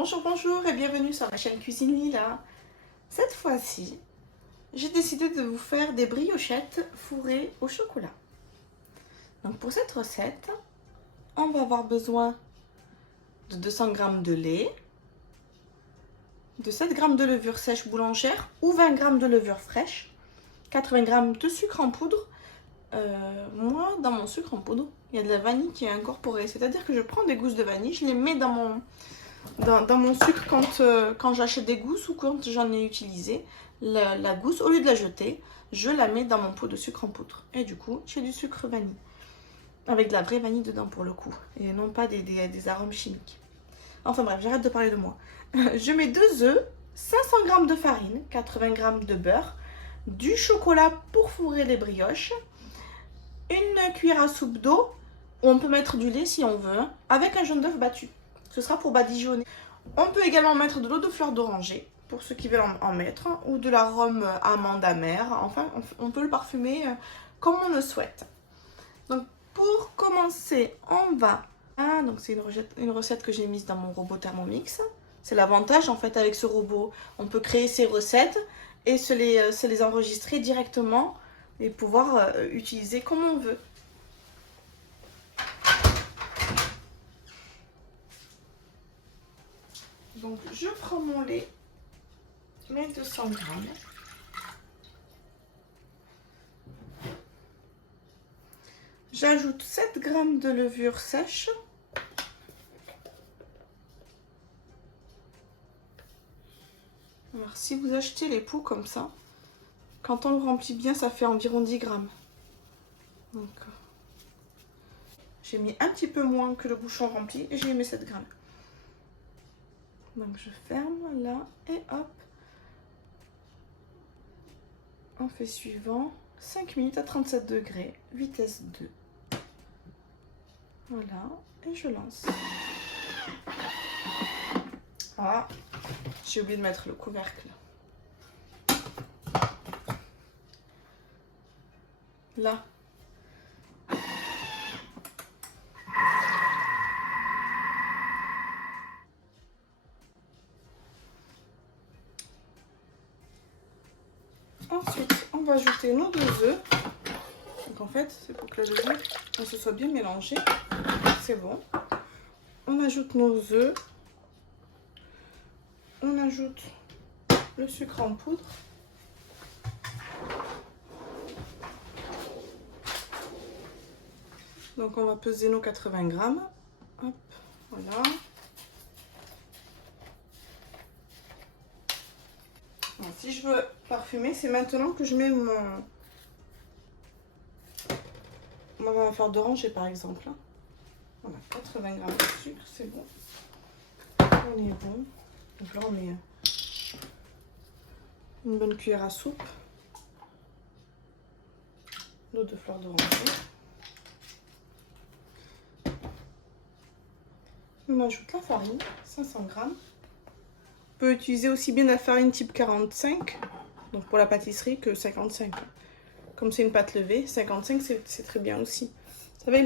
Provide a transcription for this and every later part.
Bonjour, bonjour et bienvenue sur la chaîne Cuisine Lila. Cette fois-ci, j'ai décidé de vous faire des briochettes fourrées au chocolat. Donc pour cette recette, on va avoir besoin de 200 g de lait, de 7 g de levure sèche boulangère ou 20 g de levure fraîche, 80 g de sucre en poudre. Moi, dans mon sucre en poudre, il y a de la vanille qui est incorporée. C'est-à-dire que je prends des gousses de vanille, je les mets dans mon sucre quand j'achète des gousses ou quand j'en ai utilisé. La gousse, au lieu de la jeter, je la mets dans mon pot de sucre en poudre. Et du coup, j'ai du sucre vanille. Avec de la vraie vanille dedans pour le coup. Et non pas des arômes chimiques. Enfin bref, j'arrête de parler de moi. Je mets 2 œufs, 500 g de farine, 80 g de beurre, du chocolat pour fourrer les brioches, une cuillère à soupe d'eau, ou on peut mettre du lait si on veut, avec un jaune d'œuf battu. Ce sera pour badigeonner. On peut également mettre de l'eau de fleur d'oranger, pour ceux qui veulent en mettre, ou de l'arôme amande amère. Enfin, on peut le parfumer comme on le souhaite. Donc, pour commencer, on va... donc c'est une recette que j'ai mise dans mon robot Thermomix. C'est l'avantage, en fait, avec ce robot. On peut créer ses recettes et se les enregistrer directement et pouvoir utiliser comme on veut. Donc, je prends mon lait, mes 200 g. J'ajoute 7 g de levure sèche. Alors, si vous achetez les pots comme ça, quand on le remplit bien, ça fait environ 10 g. Donc, j'ai mis un petit peu moins que le bouchon rempli et j'ai mis 7 g. Donc, je ferme là et hop. On fait suivant. 5 minutes à 37 degrés, vitesse 2. Voilà, et je lance. Ah, j'ai oublié de mettre le couvercle. Là. Ensuite, on va ajouter nos 2 œufs. Donc en fait, c'est pour que la levure se soit bien mélangée. C'est bon. On ajoute nos œufs. On ajoute le sucre en poudre. Donc on va peser nos 80 g. Hop, voilà. Alors, si je veux parfumer, c'est maintenant que je mets ma fleur d'oranger par exemple. Voilà, 80 g de sucre, c'est bon. On est bon. Donc là on met une bonne cuillère à soupe d'eau de fleur d'oranger. On ajoute la farine, 500 g. On peut utiliser aussi bien la farine type 45, donc pour la pâtisserie, que 55. Comme c'est une pâte levée, 55 c'est très bien aussi. Vous savez,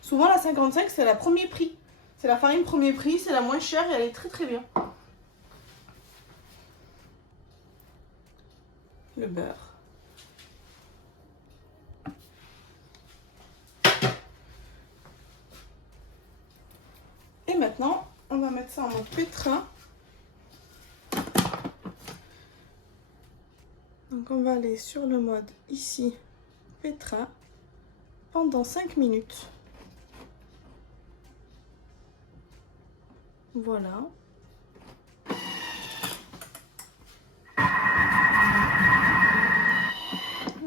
souvent la 55 c'est la premier prix. C'est la farine premier prix, c'est la moins chère et elle est très très bien. Le beurre. Et maintenant, on va mettre ça en mode pétrin. Donc on va aller sur le mode ici, pétrin, pendant 5 minutes. Voilà.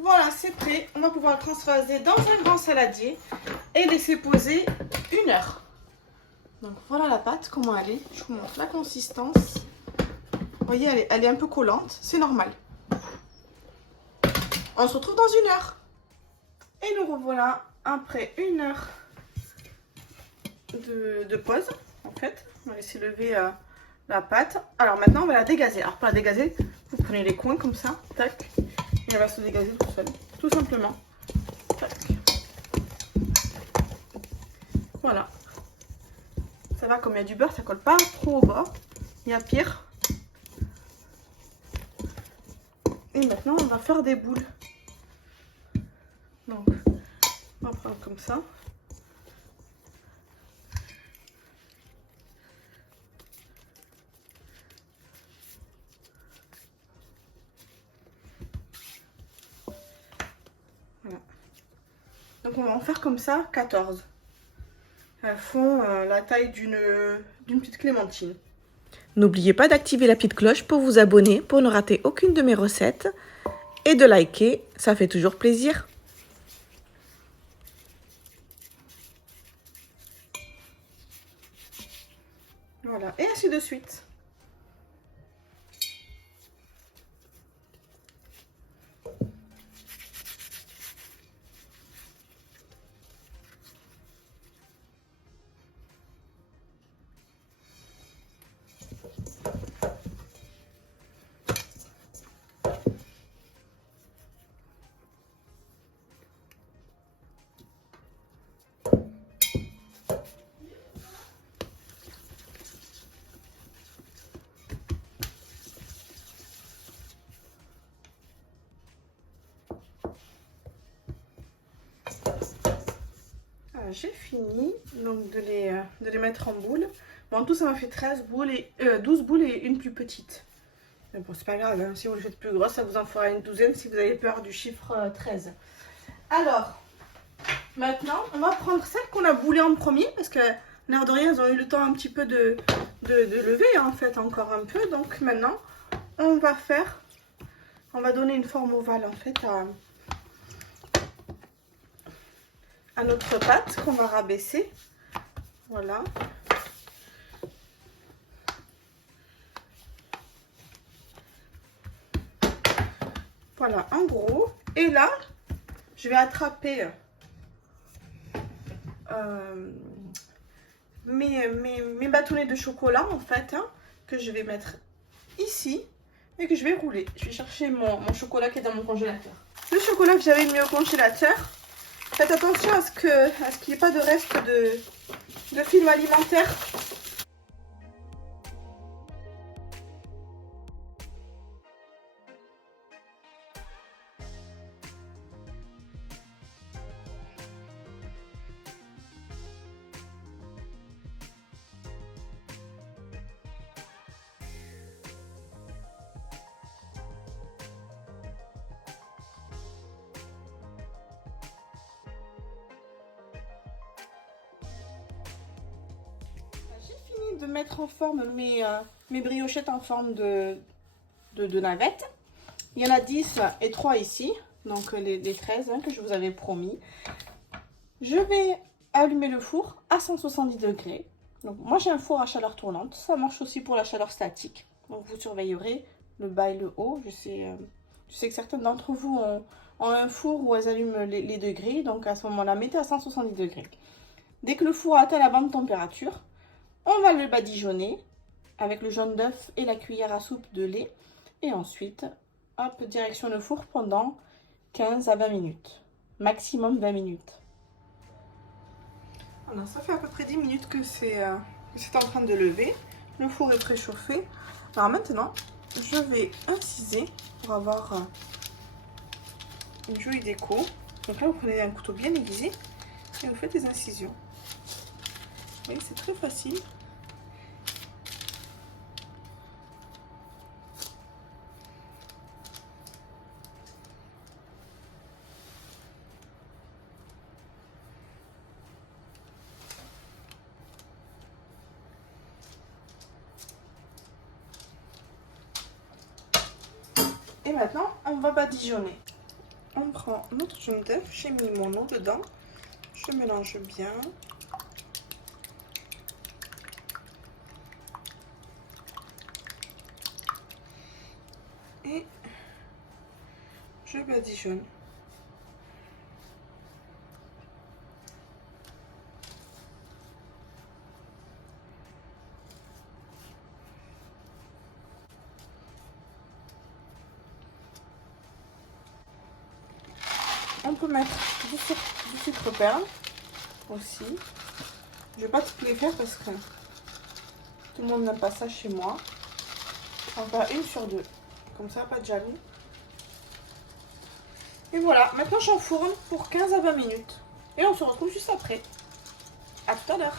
Voilà, c'est prêt. On va pouvoir le transvaser dans un grand saladier et laisser poser 1 heure. Donc voilà la pâte, comment elle est. Je vous montre la consistance. Vous voyez, elle est un peu collante, c'est normal. On se retrouve dans 1 heure. Et nous revoilà après 1 heure de pause. En fait, on va laisser lever la pâte. Alors maintenant, on va la dégazer. Alors pour la dégazer, vous prenez les coins comme ça, tac. Et elle va se dégazer tout seul, tout simplement. Tac. Voilà. Ça va, comme il y a du beurre, ça colle pas trop au bord. Il y a pire. Et maintenant, on va faire des boules. Donc, on va prendre comme ça. Voilà. Donc, on va en faire comme ça 14. Elles font la taille d'une petite clémentine. N'oubliez pas d'activer la petite cloche pour vous abonner, pour ne rater aucune de mes recettes. Et de liker, ça fait toujours plaisir. Voilà, et ainsi de suite. J'ai fini donc de les mettre en boules. Bon, en tout, ça m'a fait 12 boules et une plus petite. Mais bon, c'est pas grave, hein. Si vous le faites plus grosse, ça vous en fera une douzaine si vous avez peur du chiffre 13. Alors, maintenant, on va prendre celles qu'on a boulées en premier parce que l'air de rien, elles ont eu le temps un petit peu de lever, en fait, encore un peu. Donc maintenant, on va donner une forme ovale, en fait, à notre pâte qu'on va rabaisser. Voilà. Voilà, en gros. Et là, je vais attraper mes bâtonnets de chocolat, en fait, hein, que je vais mettre ici et que je vais rouler. Je vais chercher mon chocolat qui est dans mon congélateur. Le chocolat que j'avais mis au congélateur. Faites attention à ce qu'il n'y ait pas de reste de film alimentaire. De mettre en forme mes briochettes en forme de navette. Il y en a 10 et 3 ici, donc les 13 hein, que je vous avais promis. Je vais allumer le four à 170 degrés. Donc moi j'ai un four à chaleur tournante, ça marche aussi pour la chaleur statique. Donc vous surveillerez le bas et le haut. Je sais que certains d'entre vous ont un four où elles allument les degrés, donc à ce moment-là mettez à 170 degrés. Dès que le four a atteint la bonne température, on va le badigeonner avec le jaune d'œuf et la cuillère à soupe de lait. Et ensuite, hop, direction le four pendant 15 à 20 minutes. Maximum 20 minutes. Voilà, ça fait à peu près 10 minutes que c'est en train de lever. Le four est préchauffé. Alors maintenant, je vais inciser pour avoir une jolie déco. Donc là, vous prenez un couteau bien aiguisé et vous faites des incisions. Vous voyez, c'est très facile. Et maintenant, on va badigeonner. On prend notre jaune d'œuf, j'ai mis mon eau dedans. Je mélange bien. Et je badigeonne. On peut mettre du sucre perle aussi. Je ne vais pas tout les faire parce que tout le monde n'aime pas ça chez moi. Enfin, une sur deux. Comme ça, pas de jaloux. Et voilà, maintenant j'enfourne pour 15 à 20 minutes. Et on se retrouve juste après. À tout à l'heure.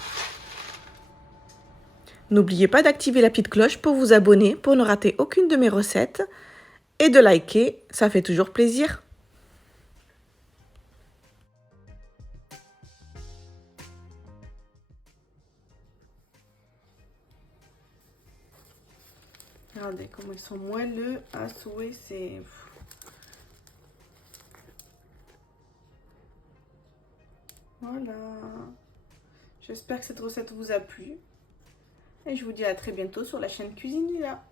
N'oubliez pas d'activer la petite cloche pour vous abonner pour ne rater aucune de mes recettes. Et de liker, ça fait toujours plaisir. Regardez comment ils sont moelleux à souhait, c'est... Voilà. J'espère que cette recette vous a plu. Et je vous dis à très bientôt sur la chaîne Cuisine Lila.